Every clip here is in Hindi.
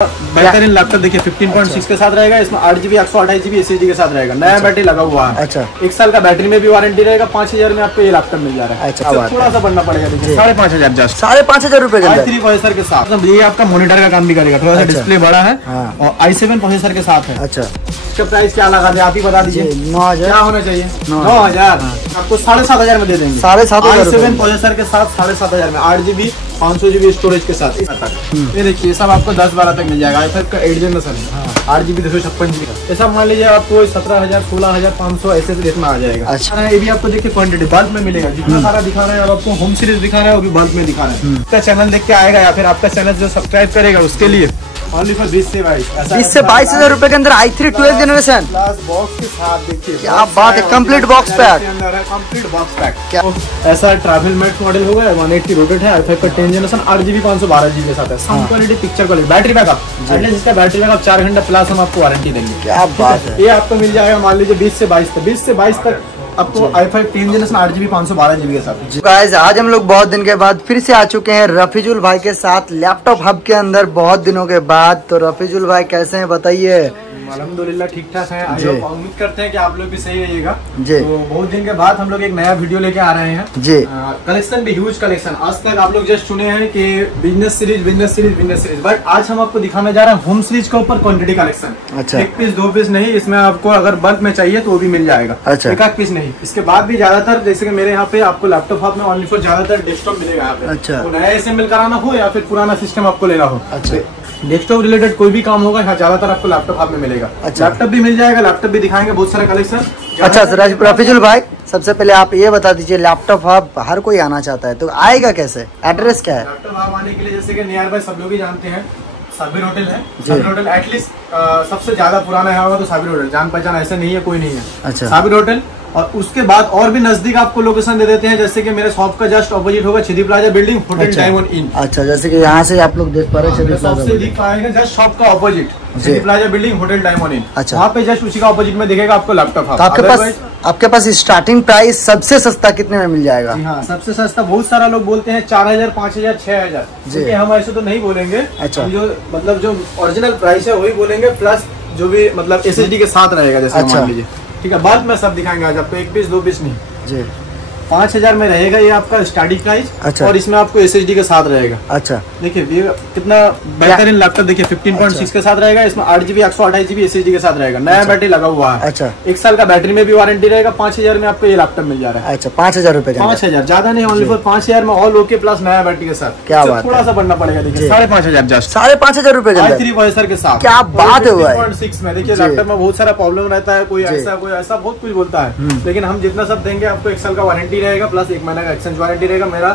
बेहतरीन लैपटॉप देखिए 15.6 के साथ रहेगा। इसमें 8GB 128GB SSD के साथ रहेगा। नया बैटरी लगा हुआ है। अच्छा, 1 साल का बैटरी में भी वारंटी रहेगा। 5000 में आपको ये लैपटॉप मिल जा रहा है। अच्छा, थोड़ा सा बढ़ना पड़ेगा, देखिए 5500 जस्ट 5500 रुपए का i3 प्रोसेसर के साथ। ये आपका मॉनिटर का काम भी करेगा, थोड़ा सा डिस्प्ले बड़ा है और i7 प्रोसेसर के साथ है। अच्छा, इसका प्राइस क्या लगा दे आप ही बता दीजिए। 9000 क्या होना चाहिए? 9000 आपको 7500 में दे देंगे। 7500 i7 प्रोसेसर के साथ 7500 में 8GB 500GB स्टोरेज के साथ। ये देखिए सब आपको 10-12 तक मिल जाएगा। i5 का 8 जनरेशन है, 8GB 256GB का। ये सब मान लीजिए आपको 17000 16500 ऐसे रेट में आ जाएगा। अच्छा, ये भी आपको देखिए क्वांटिटी बल्क में मिलेगा। जितना सारा दिखा रहे हैं और आपको होम सीरीज दिखा रहे हैं वो भी बल्क में दिखा रहे हैं। आपका चैनल देख के आएगा या फिर आपका चैनल जो सब्सक्राइब करेगा उसके लिए ओनली फॉर 20 से 22000 रुपए के अंदर i3 12th generation plus box के साथ। देखिए क्या बात है, complete box pack. Complete box pack क्या ऐसा ट्रैवल मैक्स मॉडल होगा, 180 रोटेट है, i5 का 10 जनरेशन, 8GB 512GB के साथ है। Sound quality, picture quality, battery backup at least इसका बैटरी बैकअप 4 घंटा प्लस हम आपको वारंटी देंगे। क्या बात है। ये आपको मिल जाएगा मान लीजिए 20 से 22 तक आपको i5 10 जनरेशन 8GB 512GB के साथ। गाइस आज हम लोग बहुत दिन के बाद फिर से आ चुके हैं रफीजुल भाई के साथ लैपटॉप हब के अंदर, बहुत दिनों के बाद। तो रफीजुल भाई कैसे हैं बताइए। अल्हम्दुलिल्लाह ठीक ठाक है। उम्मीद करते हैं कि आप लोग भी सही रहिएगा जी। तो बहुत दिन के बाद हम लोग एक नया वीडियो लेके आ रहे हैं जी। कलेक्शन भी ह्यूज कलेक्शन। आज तक आप लोग जस्ट सुने हैं कि बिजनेस सीरीज, बट आज हम आपको दिखाने जा रहे हैं होम सीरीज के ऊपर क्वांटिटी कलेक्शन। अच्छा, 1 पीस 2 पीस नहीं, इसमें आपको अगर बल्क में चाहिए तो वो भी मिल जाएगा। अच्छा, एक पीस नहीं। इसके बाद भी ज्यादातर जैसे कि मेरे यहाँ पे आपको लैपटॉप हब में ओनली फॉर ज्यादातर डेस्कटॉप मिलेगा यहाँ पे। अच्छा, तो नया असेंबल कराना हो या फिर पुराना सिस्टम आपको लेना हो, अच्छा, डेस्कटॉप रिलेटेड कोई भी काम होगा यहाँ ज्यादातर आपको लैपटॉप हब में मिलेगा। अच्छा, लैपटॉप भी मिल जाएगा, लैपटॉप भी दिखाएंगे, बहुत सारे कलेक्शन। अच्छा रफीजुल भाई सबसे पहले आप ये बता दीजिए, लैपटॉप हब हर कोई आना चाहता है तो आएगा कैसे, एड्रेस क्या है? लैपटॉप हब आने के लिए जैसे कि नियर बाय सब लोग ही जानते हैं साबिर होटल है। साबिर होटल एटलीस्ट सबसे ज्यादा पुराना है होगा तो साबिर होटल, जान पहचान ऐसे नहीं है कोई नहीं है। अच्छा, साबिर होटल। और उसके बाद और भी नजदीक आपको लोकेशन दे देते हैं, जैसे कि मेरे शॉप का जस्ट ऑपोजिट होगा छिदी plaza building, hotel diamond inn. अच्छा, जैसे कि यहाँ से आप लोग देख पा रहे हैं जस्ट शॉप का ऑपोजिट छिदी plaza building, hotel diamond inn. अच्छा, वहाँ पे जस्ट उसी का ऑपोजिट में दिखेगा आपको लैपटॉप। तो आपके पास स्टार्टिंग प्राइस सबसे सस्ता कितने में मिल जाएगा? जी हाँ, सबसे सस्ता बहुत सारा लोग बोलते हैं 4000 5000 6000 जी। हम ऐसे तो नहीं बोलेंगे। अच्छा, जो मतलब जो ओरिजिनल प्राइस है वही बोलेंगे, प्लस जो भी मतलब SSD के साथ रहेगा जैसे मान लीजिए। ठीक है, बाद में सब दिखाएंगे आज आपको, 1 पीस 2 पीस नहीं जी। 5000 में रहेगा ये आपका स्टार्टिंग प्राइस। अच्छा, और इसमें आपको SSD के साथ रहेगा। अच्छा, देखिए ये कितना बेहतरीन लैपटॉप देखिए 15.6 के साथ रहेगा। इसमें 8GB 128GB SSD के साथ रहेगा। नया बैटरी लगा हुआ है। अच्छा, 1 साल का बैटरी में भी वारंटी रहेगा। 5000 में आपको ये लैपटॉप मिल जा रहा है। अच्छा, 5000 रुपए का, 5000 ज्यादा नहीं, ओनली फॉर 5000 में ऑल ओके प्लस नया बैटरी के साथ। क्या बात, थोड़ा सा बढ़ना पड़ेगा, देखिए 5500 जस्ट 5500 रुपए का i3 प्रोसेसर के साथ। क्या बात है भाई। 15.6 में देखिए लैपटॉप में बहुत सारा प्रॉब्लम रहता है, कोई ऐसा बहुत कुछ बोलता है, लेकिन हम जितना सब देंगे आपको 1 साल का वारंटी रहेगा प्लस 1 महीना का एक्सचेंज वारंटी रहेगा। मेरा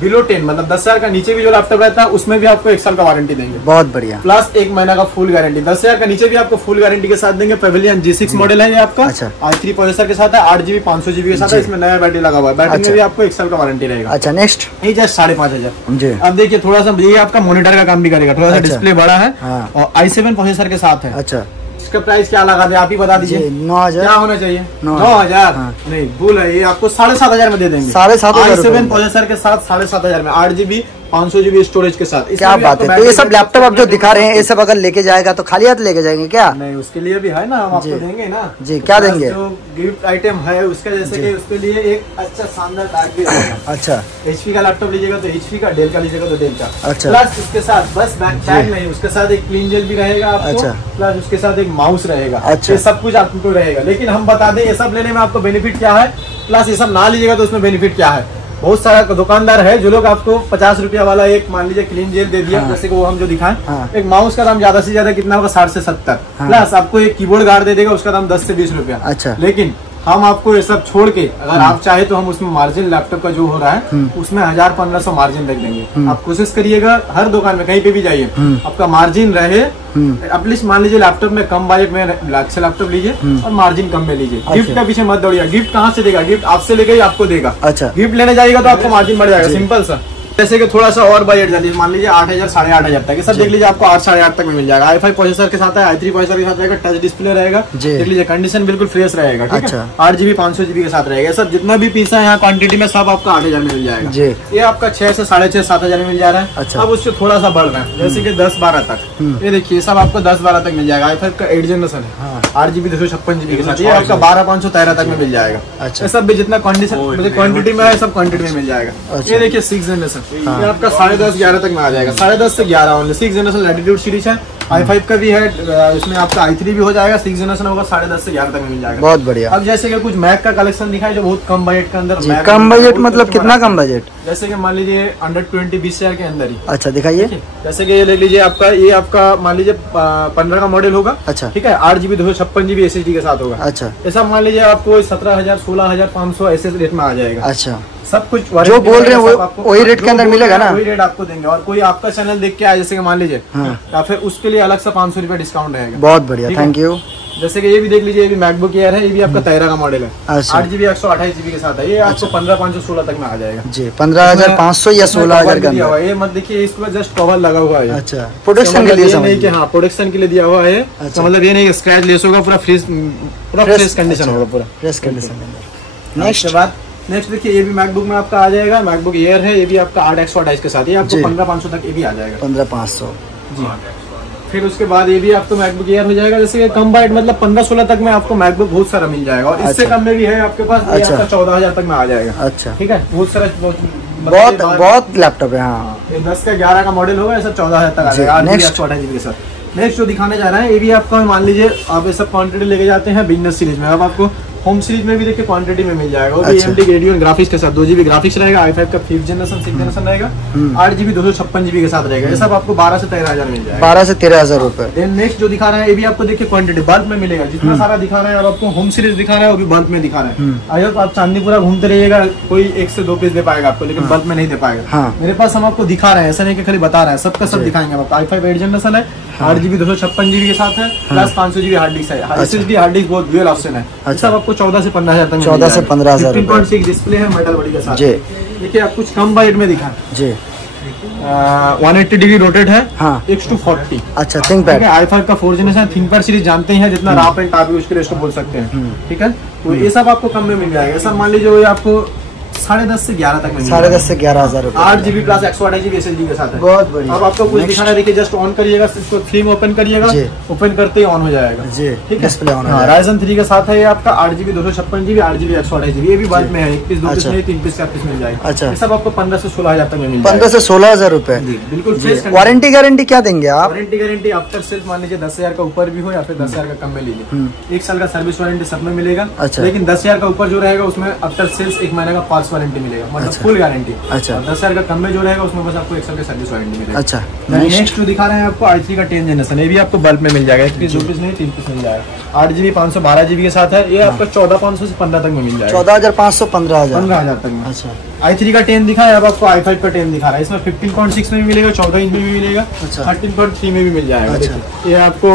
बिलो 10 मतलब 10,000 का नीचे भी जो लैपटॉप रहता है उसमें भी आपको 1 साल का वारंटी देंगे। बहुत बढ़िया, प्लस 1 महीना का फुल गारंटी। 10,000 का नीचे भी आपको फुल गारंटी के साथ देंगे। पेविलियन G6 मॉडल है ये आपका। अच्छा, i3 प्रोसेसर के साथ है, 8GB 500GB के साथ है। इसमें नया बैटरी लगा हुआ है। बैटरी में भी आपको 1 साल का वारंटी रहेगा। अच्छा, नेक्स्ट ये जस्ट 5500 जी। अब देखिए थोड़ा सा ये आपका मॉनिटर का काम भी करेगा, थोड़ा सा डिस्प्ले बड़ा है और i7 प्रोसेसर के साथ है। अच्छा, इसका प्राइस क्या लगा दे आप ही बता दीजिए। 9000 क्या होना चाहिए? 9000 नहीं भूल है, ये आपको 7500 में दे देंगे। 7500 i7 प्रोसेसर के साथ 7500 में 8GB 500GB स्टोरेज के साथ। क्या बात है। तो ये सब लैपटॉप आप जो दिखा रहे हैं ये सब अगर लेके जाएगा तो खाली हाथ लेके जाएंगे क्या? नहीं, उसके लिए भी है ना, हम आपको देंगे ना जी। क्या देंगे? जो गिफ्ट आइटम है उसका, जैसे कि उसके लिए एक अच्छा शानदार बैग भी रहेगा। अच्छा, HP का लैपटॉप लीजिएगा तो HP का, डेल का लीजिएगा तो डेल का। अच्छा, प्लस उसके साथ बस बैग नहीं, उसके साथ एक क्लीन जेल भी रहेगा आपको। अच्छा, प्लस उसके साथ एक माउस रहेगा। अच्छा, ये सब कुछ आपको रहेगा। लेकिन हम बता दें ये सब लेने में आपको बेनिफिट क्या है, प्लस ये सब ना लीजिएगा तो उसमें बेनिफिट क्या है। बहुत सारा दुकानदार है जो लोग आपको 50 रुपया वाला एक मान लीजिए क्लीन जेल दे दिया, जैसे कि वो हम जो दिखाएं। एक माउस का दाम ज्यादा से ज्यादा कितना होगा, 60 से 70। प्लस आपको एक कीबोर्ड गार्ड दे देगा, उसका दाम 10 से 20 रुपया। अच्छा, लेकिन हम आपको ये सब छोड़ के अगर आप चाहे तो हम उसमें मार्जिन लैपटॉप का जो हो रहा है उसमें 1000-1500 मार्जिन रख देंगे। आप कोशिश करिएगा हर दुकान में कहीं पे भी जाइए आपका मार्जिन रहे। एटलीस्ट मान लीजिए लैपटॉप में कम बजट में अच्छा लैपटॉप लीजिए और मार्जिन कम में लीजिए। गिफ्ट का पीछे मत दौड़िए। गिफ्ट कहाँ से देगा? गिफ्ट आपसे लेके ही आपको देगा। अच्छा, गिफ्ट लेने जाइएगा तो आपको मार्जिन बढ़ जाएगा, सिंपल सा। जैसे कि थोड़ा सा और बजट जाती है, मान लीजिए 8000 8,500 तक, ये सब देख लीजिए आपको 8 8,500 तक में मिल जाएगा। i5 प्रोसेसर के साथ है, i3 प्रोसेसर के साथ रहेगा, टच डिस्प्ले रहेगा, देख लीजिए कंडीशन बिल्कुल फ्रेश रहेगा, ठीक है। 8GB 500GB के साथ रहेगा। सब जितना भी पीस है यहाँ क्वांटिटी में सब आपको 8,000 में मिल जाएगा। ये आपका 6 से 6,500 7,000 में मिल जा रहा है। अब उससे थोड़ा सा बढ़ रहा है, जैसे कि 10-12 तक। ये देखिए सब आपको 10-12 तक मिल जाएगा। i5 का 8 जनरेशन है, 8GB 256GB के साथ, ये आपका 12,513 तक में मिल जाएगा। ये सब भी जितना कंडीशन क्वांटिटी में है सब क्वांटिटी में मिल जाएगा। ये देखिए 6 जनरेशन, ये आपका 10.5-11 तक में आ जाएगा, 10.5 से 11 ओनली। 6 जनरेशन लैटिट्यूड सीरीज है, i5 का भी है, इसमें आपका i3 भी हो जाएगा। 6 जनरेशन होगा, 10.5 से 11 तक में मिल जाएगा। बहुत बढ़िया। अब जैसे कि कुछ मैक का कलेक्शन दिखाई जो बहुत कम बजट के अंदर। कम बजट मतलब कितना कम बजट? जैसे कि मान लीजिए अंडर 20-20,000 के अंदर ही। अच्छा दिखाइए। जैसे कि ये ले लीजिए आपका, ये आपका मान लीजिए 15 का मॉडल होगा। अच्छा ठीक है, 8GB 256GB SSD के साथ होगा। अच्छा ऐसा मान लीजिए आपको 17,000 16,500 ऐसे रेट में आ जाएगा। अच्छा सब कुछ जो बोल रहे हैं वही रेट के अंदर मिलेगा ना? वही रेट आपको देंगे। और कोई आपका चैनल देख के आए जैसे कि मान लीजिए, या फिर उसके लिए अलग से 500 रुपया डिस्काउंट रहेगा। बहुत बढ़िया, थैंक यू। जैसे कि ये भी देख लीजिए, ये भी मैकबुक एयर है, ये भी आपका 13 का मॉडल है। 8GB 128GB के साथ है, ये आपको 15,516 तक में आ जाएगा जी। 15,500 या 16,000 का ये मत देखिए, इसको जस्ट कवर लगा हुआ है। अच्छा प्रोडक्शन के लिए नहीं कि हाँ प्रोडक्शन के लिए दिया हुआ है। मतलब ये नहीं स्क्रैच लेस होगा, पूरा फ्रेश कंडीशन होगा, पूरा फ्रेश कंडीशन। नेक्स्ट देखिए, ये भी मैकबुक में आपका आ जाएगा, मैकबुक एयर है, ये भी आपका 8x128 के साथ, ये आपको 15,500 तक ये भी आ जाएगा। 15,500 जी। फिर उसके बाद ये भी आपको मैकबुक एयर हो जाएगा। जैसे कम बाइट मतलब 15-16 तक में आपको मैकबुक बहुत सारा मिल जाएगा। और इससे कम में भी है आपके पास, ये आपका 14,000 तक में आ जाएगा। अच्छा ठीक है, बहुत सारा बहुत लैपटॉप है। हाँ, ये 10 का 11 का मॉडल होगा, ऐसा 14,000 तक आ जाएगा 8GB के साथ। नेक्स्ट जो दिखाने जा रहा है, ये भी आपका मान लीजिए आप ये सब क्वांटिटी लेके जाते हैं बिजनेस सीरीज में। अब आपको होम सीरीज में भी देखिए क्वांटिटी में मिल जाएगा। वो भी AMD रेडियन ग्राफिक्स के साथ 2GB ग्राफिक्स रहेगा। i5 का 5th जनरेशन 6th जनरेशन रहेगा, 8GB 256GB के साथ रहेगा। ये सब आपको 12 से 13,000 मिल जाएगा। 12 से 13,000 रुपए। नेक्स्ट जो दिखा रहा है, ये भी आपको देखिए क्वांटिटी बल्क में मिलेगा। जितना सारा दिखा रहा है, अब आपको होम सीरीज दिखा रहा है, वो भी बल्क में दिखा रहा है। अगर आप चांदीपुरा घूमते रहिएगा, कोई 1 से 2 पीस दे पाएगा आपको, लेकिन बल्क में नहीं दे पाएगा। मेरे पास हम आपको दिखा रहे हैं, ऐसा नहीं कि खाली बता रहे हैं, सबका सब दिखाएंगे आपको। i5 8 जनरेशन है, 8GB 256GB के साथ है, प्लस 500GB हार्ड डिस्क है। SSD हार्ड डिस्क बहुत ड्यूअल ऑप्शन है। सब आपको 14 से 15,000 तक 14 से 15,000 15.6 डिस्प्ले है मेटल बॉडी के साथ। देखिए आप कुछ कम बजट में दिखा जी। 180 डिग्री रोटेट है, X240। अच्छा थिंकपैड i5 का 4th जनरेशन थिंकपैड सीरीज जानते हैं, जितना राफ एंड टाफ यूज के लिए इसको बोल सकते हैं। ठीक है, तो ये सब आपको कम में मिल जाएगा। सब मान लीजिए आपको 10.5 से 11 तक में 10.5 से 11,000 रुपए। 8GB प्लस 128GB SSD के साथ है। बहुत बढ़िया। अब आपको कुछ दिखाना, देखिए जस्ट ऑन करिएगा, इसको थीम ओपन करिएगा, ओपन करते ही ऑन हो जाएगा जी। ठीक है, डिस्प्ले ऑन है। Ryzen 3 के साथ है ये आपका 8GB 256GB 8GB 128GB। ये भी बल्क में है, 1 पीस 2 पीस नहीं 3 पीस का पीस मिल जाएगा। अच्छा, ये सब आपको 15 से 16,000 तक में मिल जाएगा। 15 से 16,000 रुपए बिल्कुल फ्रेश। वारंटी गारंटी क्या देंगे आप? वारंटी गारंटी आफ्टर सेल्स मान लीजिए 10,000 का ऊपर भी हो या फिर 10,000 का कम में लीजिए, 1 साल का सर्विस वारंटी सब में मिलेगा। लेकिन 10,000 का ऊपर जो रहेगा उसमें आफ्टर सेल्स 1 महीने का पार्ट्स वारंटी मिलेगा, फुल गारंटी। अच्छा, 10,000 का कम में जो रहेगा उसमें बस आपको 1 साल की सर्विस वारंटी मिलेगी। अच्छा, नेक्स्ट जो दिखा रहे हैं आपको i3 का 10th जनरेशन, ये भी आपको बल्क में मिल जाएगा, 1 पीस 2 पीस नहीं 3 पीस मिल जाएगा। 8GB 512GB के साथ है, ये आपका 14,500 से 15 तक में मिल जाएगा। 14,500 15,000 तक में। अच्छा, i3 का 10 दिखा है, अब आपको i5 का 10 दिखा रहा है। इसमें 15.6 में भी मिलेगा, 14 इंच में भी मिलेगा, 13.3 में भी मिल जाएगा। ये आपको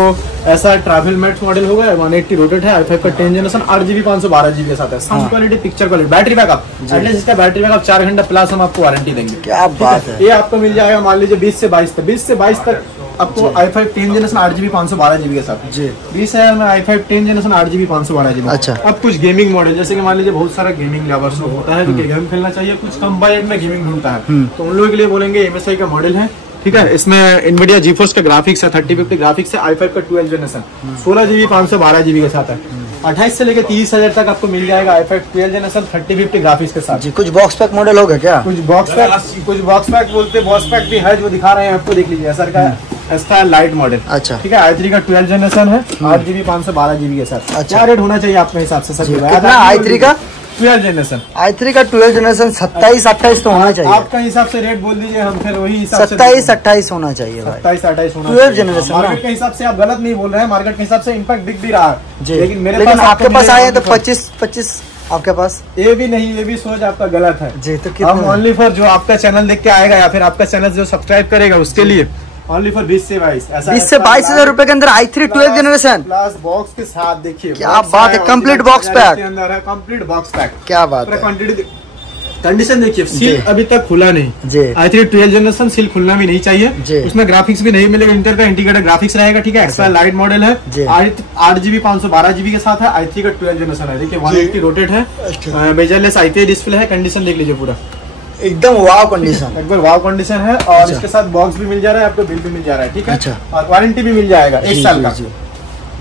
ऐसा ट्रैवल मैट मॉडल होगा, 180 रोटेट है, i5 का 10 जनरेशन 8GB 512GB के साथ है। Sound quality, picture quality, battery backup, at least इसका बैटरी बैकअप 4 घंटा प्लस हम आपको वारंटी देंगे। क्या बात है। ये आपको मिल जाएगा मान लीजिए 20 से 22 तक आपको i5 10 जनरेशन 8GB 512GB के साथ जी। 20,000 में i5 10 जनरेशन 8GB 512GB। अच्छा, अब कुछ गेमिंग मॉडल, जैसे कि मान लीजिए बहुत सारा गेमिंग लवर्स होता है जो गेम खेलना चाहिए, कुछ कम बजट में गेमिंग ढूंढता है, तो उन लोगों के लिए बोलेंगे MSI का मॉडल है। ठीक है, इसमें NVIDIA GeForce का ग्राफिक्स है, 3050 ग्राफिक्स है, i5 का 12th जनरेशन 16GB 512GB के साथ है। 28 से लेकर 30,000 तक आपको मिल जाएगा i5 12th जनरेशन 3050 ग्राफिक्स के साथ जी। कुछ बॉक्स पैक मॉडल होगा क्या? कुछ बॉक्स पैक बोलते बॉक्स पैक भी है, जो दिखा रहे हैं आपको, देख लीजिए सर का इसका लाइट मॉडल। अच्छा, ठीक है, i3 का 12th जनरेशन है, 8GB 512GB के साथ। क्या रेट होना चाहिए आपके हिसाब से सर? i3 का 12th जनरेशन, i3 का 12th जनरेशन 27-28 तो होना चाहिए। आपका हिसाब से रेट बोल दीजिए, हम फिर वही हिसाब से 27-28 होना चाहिए। 27-28 होना 12th जनरेशन। मार्केट के हिसाब से आप गलत नहीं बोल रहे हैं, मार्केट के हिसाब से इम्पैक्ट दिख भी रहा है, लेकिन आपके पास आए तो 25 आपके पास। ये भी नहीं, ये भी सोच आपका गलत है जी। तो हम ओनली फॉर जो आपका चैनल देख के आएगा या फिर आपका चैनल जो सब्सक्राइब करेगा उसके लिए ओनली फॉर 20 से 22,000 रुपए के अंदर i3 12th generation plus box के साथ। देखिए क्या बात है, कंप्लीट बॉक्स पैक के अंदर है, कंप्लीट बॉक्स पैक। क्या बात है, क्वांटिटी कंडीशन देखिए, सील अभी तक खुला नहीं जी। i3 12 जनरेशन सील खुलना भी नहीं चाहिए। उसमें ग्राफिक्स भी नहीं मिलेगा, इंटेल का इंटीग्रेटेड ग्राफिक्स रहेगा, ठीक है। एक्स्ट्रा लाइट मॉडल है, 8GB 512GB के साथ है, i3 का 12 जनरेशन है। देखिए 180 रोटेट है, बेजरलेस IPS डिस्प्ले है। कंडीशन देख लीजिए पूरा एकदम वाव कंडीशन, एक बार वाव कंडीशन है। और इसके साथ बॉक्स भी मिल जा रहा है आपको, बिल भी मिल जा रहा है, ठीक है। और वारंटी भी मिल जाएगा 1 साल का।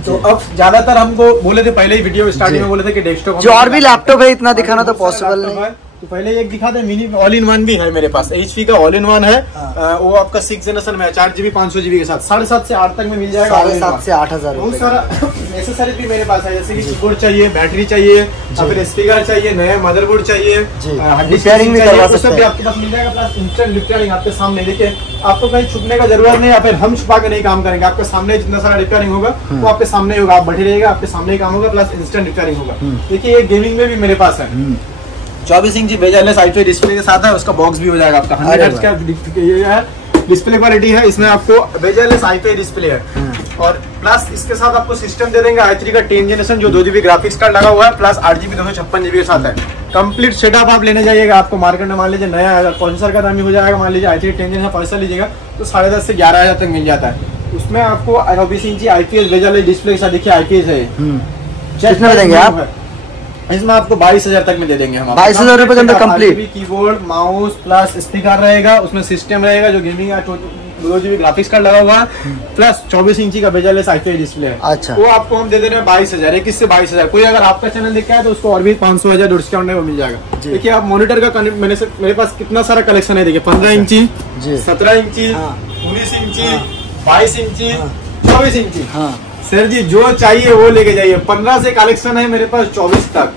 तो अब ज्यादातर हमको बोले थे पहले ही वीडियो स्टार्टिंग में बोले थे कि डेस्कटॉप जो और भी लैपटॉप है इतना दिखाना तो पॉसिबल नहीं। तो पहले एक दिखा दे, मिनी ऑल इन वन भी है मेरे पास, HP का ऑल इन वन है। वो आपका 6 जनरेशन में है, 4GB 500GB के साथ 7,500 से 8 तक में मिल जाएगा। 7,500 से 8,000 बहुत सारा एक्सेसरीज भी मेरे पास है, जैसे कि कीबोर्ड चाहिए, बैटरी चाहिए, फिर स्पीकर चाहिए, नया मदरबोर्ड चाहिए, रिपेयरिंग भी करवा सकते हैं, आपके पास मिल जाएगा। प्लस इंस्टेंट रिपेयरिंग आपके सामने। देखिए आपको कहीं छुपने का जरूरत नहीं, या फिर हम छुपा के नहीं काम करेंगे, आपके सामने जितना सारा रिपेयरिंग होगा वो आपके सामने होगा, आप बैठे रहेगा, आपके सामने ही काम होगा, प्लस इंस्टेंट रिपेयरिंग होगा। देखिए ये गेमिंग में भी मेरे पास है, 24 इंची बेजरलेस IPS डिस्प्ले के साथ है। उसका बॉक्स भी हो जाएगा आपका 100 हर्ट्ज का ये है डिस्प्ले क्वालिटी है। इसमें आपको बेजरलेस IPS डिस्प्ले है, और प्लस इसके साथ आपको सिस्टम दे देंगे i3 का 10 जनरेशन जो 2GB ग्राफिक्स कार्ड लगा हुआ है, प्लस 8GB 256GB के साथ है। कंप्लीट सेटअप आप लेने जाइएगा, आपको मार्केट में मान लीजिए नया प्रोसेसर का दाम हो जाएगा, मान लीजिए i3 10 जनरेशन प्रोसेसर लीजिएगा तो 10,500 से 11,000 तक मिल जाता है। उसमें आपको 24 इंची IPS बेजरलेस डिस्प्ले के साथ, देखिए IPS है। कितना में देंगे आप? इसमें आपको 22,000 तक में दे देंगे हम। 22,000 रुपए के अंदर complete keyboard, mouse, plus speaker रहेगा, उसमें सिस्टम रहेगा जो गेमिंग 2GB ग्राफिक्स कार्ड लगा हुआ, प्लस 24 इंची का बेजरलेस IPS डिस्प्ले है। अच्छा, वो आपको हम दे दे रहे हैं 22,000, 21 से 22,000। कोई अगर आपका चैनल देखा है तो उसको और भी 500,000 डिस्काउंट में मिल जाएगा। देखिए आप मॉनिटर का मेरे पास कितना सारा कलेक्शन है। देखिए 15 इंची, 17 इंची, 19 इंची, 22 इंची, 24 इंची। सर जी जो चाहिए वो लेके जाइए। 15 से कलेक्शन है मेरे पास 24 तक।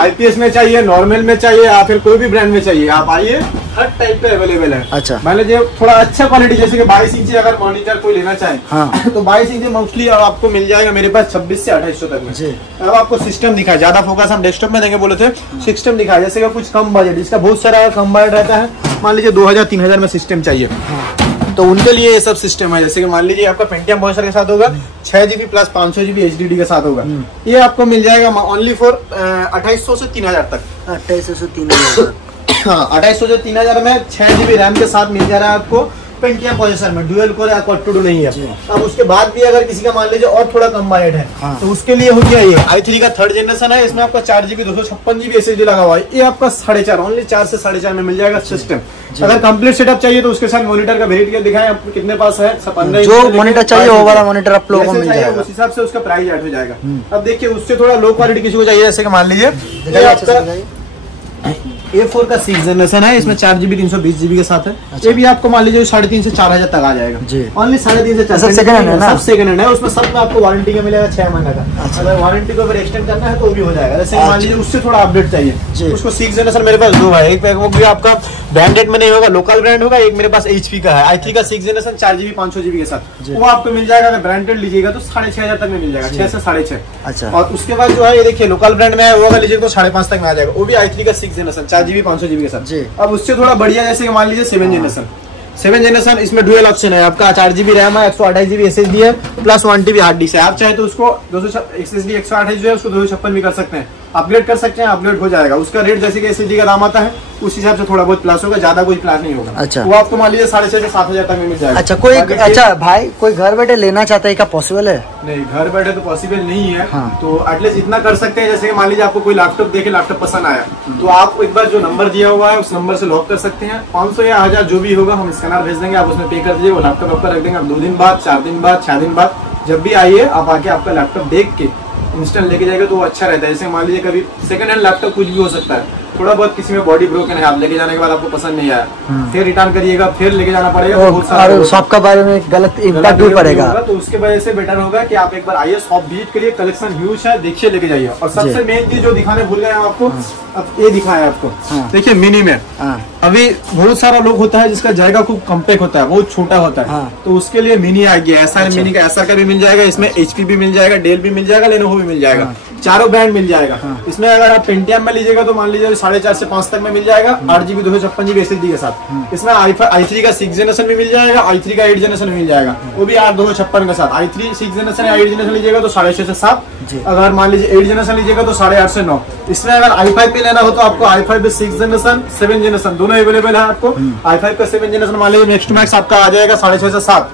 IPS में चाहिए, नॉर्मल में चाहिए, या फिर कोई भी ब्रांड में चाहिए, आप आइए, हर टाइप पे अवेलेबल है। अच्छा, मान लीजिए थोड़ा अच्छा क्वालिटी, जैसे कि 22 इंची अगर मॉनिटर कोई लेना चाहे तो 22 इंची मोस्टली आपको मिल जाएगा मेरे पास 26 से 2800 तक में। अब आपको सिस्टम दिखा, ज्यादा फोकस हम डेस्कटॉप में देंगे बोले थे, सिस्टम दिखा। जैसे कि कुछ कम बजट, जिसका बहुत सारा कम बजट रहता है, मान लीजिए 2,000-3,000 में सिस्टम चाहिए, तो उनके लिए ये सब सिस्टम है। जैसे कि मान लीजिए आपका पेंटियम प्रोसेसर के साथ होगा, 6GB प्लस 500GB HDD के साथ होगा, ये आपको मिल जाएगा ओनली फॉर 2,800 से 3,000 तक। 2,800 से 3,000 हाँ, 2,800 से 3,000 में 6GB रैम के साथ मिल जा रहा है आपको पेंटियम प्रोसेसर में, डुअल कोर या क्वाड टू नहीं है। अब उसके बाद भी अगर किसी का मान लीजिए और थोड़ा कम बजट है तो उसके लिए हो गया ये i3 का 3rd जनरेशन है। इसमें आपका 4GB 256GB SSD लगा हुआ है, ये आपका 4.5 ओनली 4 से 4.5 में मिल जाएगा सिस्टम। अगर कंप्लीट सेटअप चाहिए तो उसके साथ मॉनिटर का वेरिएंट दिखाएं आपको कितने पास है। 15 जो मॉनिटर चाहिए वो वाला मॉनिटर आप लोगों को मिल जाएगा, उस हिसाब से उसका प्राइस ऐड हो जाएगा। अब देखिए उससे थोड़ा लो क्वालिटी किसी को चाहिए, जैसे कि मान लीजिए A4 का 6 जनरेशन है, इसमें 4GB 320GB के साथ है। ये भी आपको मान लीजिए 3,500 से 4,000 तक आ जाएगा। ओनली 3,500 से 4,000 सेकंड हैंड है ना, सब सेकंड हैंड है। उसमें सब में आपको वारंटी का मिलेगा 6 महीने का। अगर वारंटी को अगर एक्सटेंड करना है तो वो भी हो जाएगा। जैसे मान लीजिए उससे थोड़ा अपडेट चाहिए, उसको 6 जनरेशन मेरे पास 2 है, एक वो भी आपका ब्रांडेड में नहीं होगा, लोकल ब्रांड होगा। एक मेरे पास HP का है, i3 का 6 जनरेशन 4GB 500GB के साथ, वो आपको मिल जाएगा। अगर ब्रांडेड लीजिएगा तो 6,500 तक में मिल जाएगा, 6 से 6,500। अच्छा, और उसके बाद जो है ये देखिए लोकल ब्रांड में है, वो अगर लीजिएगा तो 5,500 तक में आ जाएगा। वो भी i3 का 6 जनरेशन 4GB 500GB के साथ। अब उससे थोड़ा बढ़िया, जैसे कि मान लीजिए 7 जनरेशन, 7 जनरेशन, इसमें डुअल ऑप्शन है आपका, 4GB रैम है, 128GB SSD है, प्लस 1TB हार्ड डिस्क है। आप चाहे तो उसको 200 SSD 128 जो है उसको 256 भी कर सकते हैं, अपग्रेड कर सकते हैं, अपग्रेड हो जाएगा। उसका रेट जैसे कि SSD का दाम आता है उस हिसाब से थोड़ा बहुत प्लस होगा, ज्यादा कोई प्लस नहीं होगा। अच्छा, वो आपको मान लीजिए 6,500 से 7,000 तक में मिल जाएगा। अच्छा, कोई अच्छा भाई कोई घर बैठे लेना चाहता है, क्या पॉसिबल है? नहीं, घर बैठे तो पॉसिबल नहीं है। तो एटलीस्ट इतना कर सकते हैं, जैसे कि मान लीजिए आपको कोई लैपटॉप देखे, लैपटॉप पसंद आया तो आप एक बार जो नंबर दिया हुआ है उस नंबर से लॉक कर सकते हैं। 500 या 1,000 जो भी होगा हम स्कैनर भेज देंगे, आप उसमें पे कर दीजिए, वो लैपटॉप आपका रख देंगे। आप 2 दिन बाद, 4 दिन बाद, 6 दिन बाद जब भी आइए आप आके आपका लैपटॉप देख के इंस्टेंट लेके जाएगा तो वो अच्छा रहता है। जैसे मान लीजिए कभी सेकंड हैंड लैपटॉप कुछ भी हो सकता है, थोड़ा बहुत किसी में बॉडी ब्रोकन है, आप लेके जाने के बाद आपको पसंद नहीं आया, फिर रिटर्न करिएगा, फिर लेके जाना पड़ेगा, और शॉप का बारे में गलत इम्पैक्ट भी पड़ेगा। तो उसके वजह से बेटर होगा कि आप एक बार आइए, शॉप विजिट करिए, कलेक्शन ह्यूज है, देखिए, लेके जाइए। और सबसे मेन चीज जो दिखाने भूल गए हम आपको, अब ये दिखाया आपको, देखिए मिनी में अभी बहुत सारा लोग होता है जिसका जायगा खूब कम्पैक्ट होता है, बहुत छोटा होता है, तो उसके लिए मिनी आ गया। ऐसा मिनी का एसआर का भी मिल जाएगा, इसमें HP भी मिल जाएगा, डेल भी मिल जाएगा, लेनोवो भी मिल जाएगा, चारों ब्रांड मिल जाएगा। इसमें अगर आप पेंटियम में लीजिएगा तो मान लीजिए 4.5 से 5 तक में मिल जाएगा। 8GB 256GB SSD के साथ। इसमें i3 का 6 जनरेशन भी मिल जाएगा, i3 का 8 जनरेशन भी मिल जाएगा, वो भी 8 256 के साथ। i3 6 जनरेशन या 8 जनरेशन लीजिएगा तो 6.5 से 7, अगर मान लीजिए 8 जनरेशन लीजिएगा तो 8.5 से 9। इसमें अगर i5 पे लेना हो तो आपको i5 6 जनरेशन 7 जनरेशन दोनों अवेलेबल है आपको। i5 का 7 जनरेशन मान लीजिए नेक्स्ट मैक्स आपका आ जाएगा 6.5 से 7,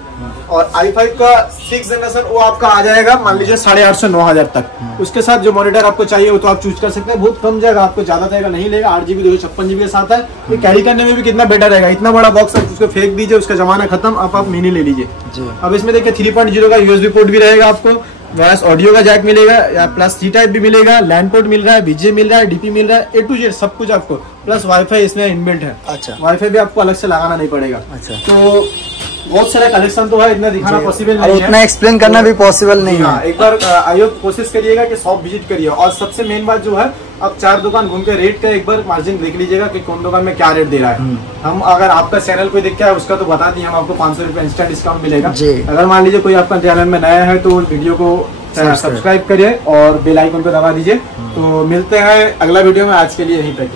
और i5 का 6 जनरेशन वो आपका आ जाएगा मान लीजिए 8,500 से 9,000 तक। उसके साथ जो मॉनिटर आपको चाहिए वो तो आप चूज कर सकते हैं, बहुत कम जाएगा, आपको ज्यादा जाएगा नहीं लेगा। 8GB 256GB के साथ है, ये कैरी करने में भी कितना बेटर रहेगा। इतना बड़ा बॉक्स है, उसको फेंक दीजिए, उसका जमाना खत्म, आप मिनी ले लीजिए। अब इसमें देखिए 3.0 का USB पोर्ट भी रहेगा आपको, वॉइस ऑडियो का जैक मिलेगा, या प्लस C टाइप भी मिलेगा, लैंड पोर्ट मिल रहा है, BGA मिल रहा है, DP मिल रहा है, A to Z सब कुछ आपको, प्लस वाईफाई इसमें इनबिल्ट है। अच्छा, वाईफाई भी आपको अलग से लगाना नहीं पड़ेगा। अच्छा, तो बहुत सारे कलेक्शन तो है, इतना दिखाना पॉसिबल नहीं है, उतना एक्सप्लेन करना भी पॉसिबल नहीं है। एक बार आइए कोशिश करिएगा कि शॉप विजिट करिए, और सबसे मेन बात जो है आप 4 दुकान घूम के रेट का एक बार मार्जिन देख लीजिएगा कि कौन दुकान में क्या रेट दे रहा है। हम अगर आपका चैनल कोई देख के है उसका तो बता दिए, हम आपको 500 रुपए इंस्टा डिस्काउंट मिलेगा। अगर मान लीजिए कोई आपका चैनल में नया है तो वीडियो को सब्सक्राइब करिए और बेल आइकन को दबा दीजिए। तो मिलते हैं अगला वीडियो में, आज के लिए यहीं तक।